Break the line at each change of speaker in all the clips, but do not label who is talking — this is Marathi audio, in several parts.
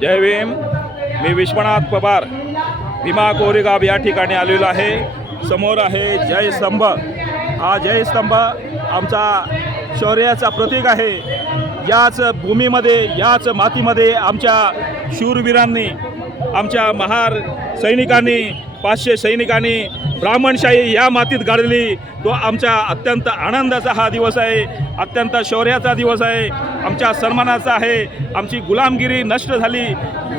जय भीम. मी विश्वनाथ पवार. भीमा कोरेगाव या ठिकाणी आलेलो आहे. समोर आहे जय स्तंभ. हा जय स्तंभ आमचा शौर्याचा प्रतीक आहे. याच भूमीमध्ये याच मातीमध्ये आमच्या शूरवीरांनी आमच्या महार सैनिकांनी पाचशे सैनिकांनी ब्राह्मणशाही या मातीत गाडली तो आमच्या अत्यंत आनंदाचा हा दिवस आहे अत्यंत शौर्याचा दिवस आहे आमच्या सन्मानाचा आहे आमची गुलामगिरी नष्ट झाली.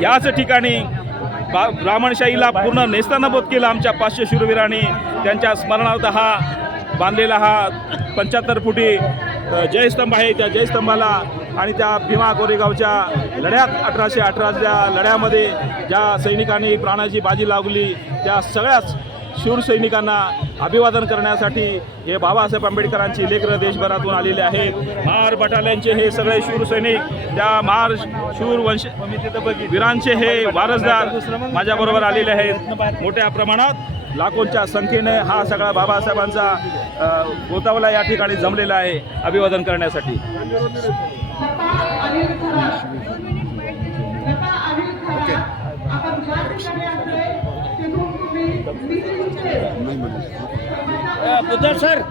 याच ठिकाणी बा ब्राह्मणशाहीला पूर्ण नेस्तानाबोध केला आमच्या पाचशे शूरवीरांनी. त्यांच्या स्मरणार्थ हा बांधलेला हा पंच्याहत्तर फुटी जयस्तंभ आहे. त्या जयस्तंभाला आणि त्या भीमा कोरेगावच्या लढ्यात अठराशे अठराच्या लढ्यामध्ये ज्या सैनिकांनी प्राणाची बाजी लावली त्या सगळ्याच शूर सैनिकांना अभिवादन करण्यासाठी हे बाबासाहेब आंबेडकरांची लेकरं देशभरातून आलेले आहेत. महार बटाल्यांचे हे सगळे शूर सैनिक त्या महार शूर वंश वीरांचे हे वारसदार माझ्याबरोबर आलेले आहेत. मोठ्या प्रमाणात लाखोंच्या संख्येने हा सगळा बाबासाहेबांचा गोतावला या ठिकाणी जमलेला आहे अभिवादन करण्यासाठी.
बुद्धर सर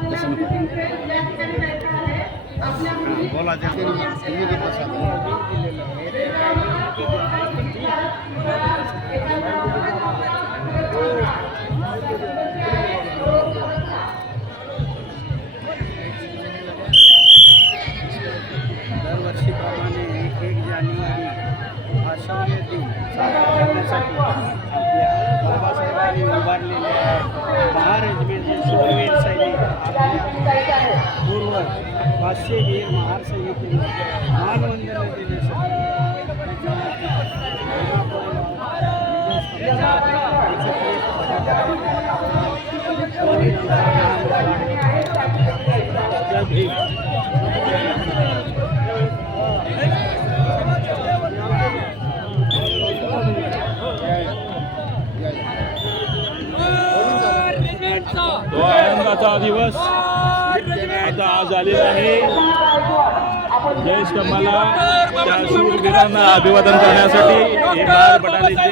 दरवर्षीप्रमाणे
तो आनंदाचा दिवस. आता आज आलेला आहे. जय स्तंभाला त्या अभिवादन करण्यासाठी हे बार बटालीचे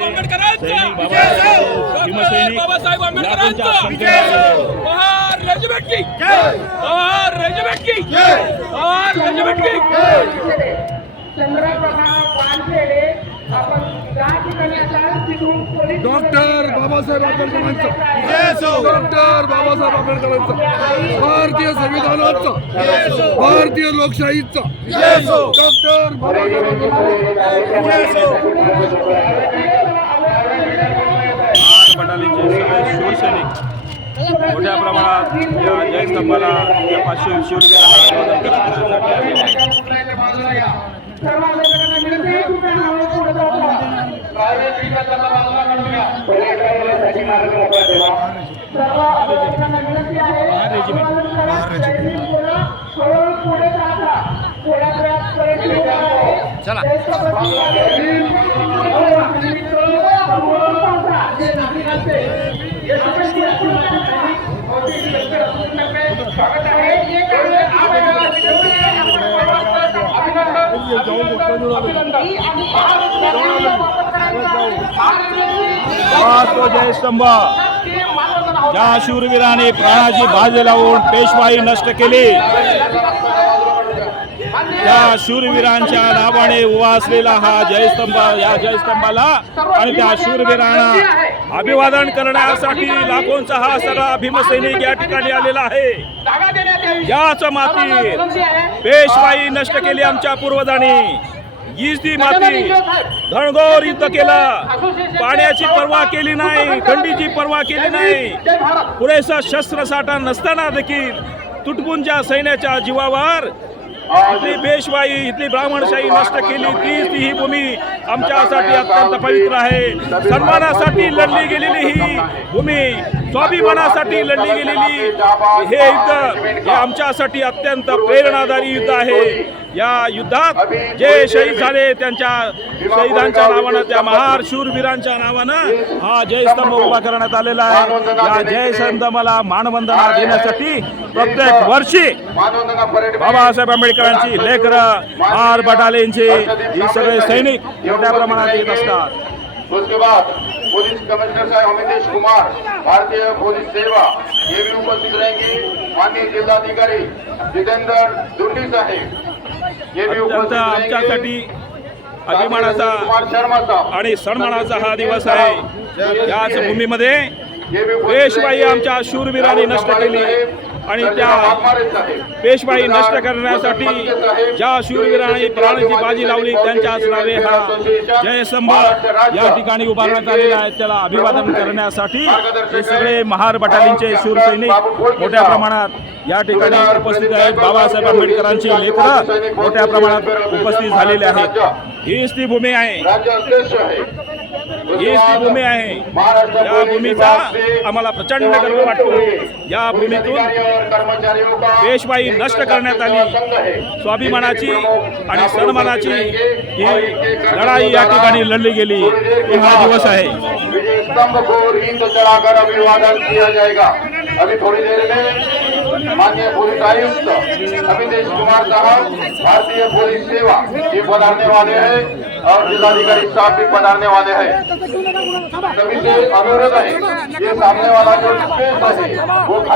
भीमसैनिक लाखोंच्या
डॉक्टर बाबासाहेब आंबेडकरांचा. डॉक्टर बाबासाहेब आंबेडकरांचा. भारतीय संविधानाचा. भारतीय लोकशाहीचा. डॉक्टर बाबासाहेब
महार बटालीचे सगळे शिवसैनिक मोठ्या प्रमाणात या जयस्तंभाला या पाचशे शिवसेना.
चला.
तो जयस्तंभ ज्या शूरवीराने प्राणाची बाजी लावून पेशवाई नष्ट केली. त्या शूरवीरांच्या नावाने उभा असलेला हा जयस्तंभ या जयस्तंभाला आणि त्या शूरवीरांना अभिवादन करण्यासाठी लाखोंचा हा सगळा भीमसैनिक या ठिकाणी आलेला आहे. याच मातीत पेशवाई नष्ट केली आमच्या पूर्वजांनी. हीच ती माती घणघोर युद्ध केलं. पाण्याची पर्वा केली नाही थंडीची पर्वा केली नाही. पुरेसा शस्त्रसाठा नसताना देखील तुटपुंच्या सैन्याच्या जीवावर इथली पेशवाई इथली ब्राह्मणशाही नष्ट केली तीच ती ही भूमी आमच्यासाठी अत्यंत पवित्र आहे. सन्मानासाठी लढली गेलेली ही भूमी स्वाभिमानासाठी लढली गेलेली हे युद्ध हे आमच्यासाठी अत्यंत प्रेरणादायी युद्ध आहे. या युद्धात जे शहीद झाले त्यांच्या शहीदांच्या नावानं त्या महार शूरवीरांच्या नावानं हा जयस्तंभ उभा करण्यात आलेला आहे. या जयस्तंभाला मानवंदना देण्यासाठी प्रत्येक वर्षी बाबासाहेब आंबेडकर आंबेडकरांची लेकरं महार बटालेंचे ही सगळे सैनिक मोठ्या प्रमाणात येत असतात.
उसके बाद पुलिस कमिश्नर साहब अमितेश कुमार भारतीय पुलिस सेवा ये भी उपस्थित रहेंगे माननीय जिल्हाधिकारी जितेंद्र दुर्डी साहेब ये भी उपस्थित
आमच्यासाठी अभिमानाचा आणि सन्मानाचा हा दिवस आहे. याच भूमीमध्ये
रहेंगे।
आमच्या शूरवीरांनी नष्ट केली. आणि त्या पेशवाई नष्ट करण्यासाठी ज्या शूरवीरांनी प्राणाची बाजी लावली त्यांच्याच नावे हा जयस्तंभ या ठिकाणी उभारण्यात आलेला आहे त्याला अभिवादन करण्यासाठी हे सगळे महार बटालींचे शूरसैनिक मोठ्या प्रमाणात या ठिकाणी उपस्थित आहेत. बाबासाहेब आंबेडकरांची लेकरं मोठ्या प्रमाणात उपस्थित झालेले आहेत. हीच ती भूमी आहे. हीच ती भूमी आहे. या भूमीचा आम्हाला प्रचंड गर्व वाटतो. या भूमीतून पेशवाई नष्ट करण्यात आली. स्वाभिमानाची आणि सन्मानाची ही लढाई या ठिकाणी लढली गेली. ही हा दिवस आहे.
अभिवादन किया जाएगा. अभी थोड़ी देर में माननीय पोलीस आयुक्त अमितेश कुमार साहब भारतीय पुलिस सेवा ये पधारने वाले हैं और जिलाधिकारी साहब भी पधारने वाले हैं। सभी से अनुरोध है ये सामने वाला जो स्पेस है वो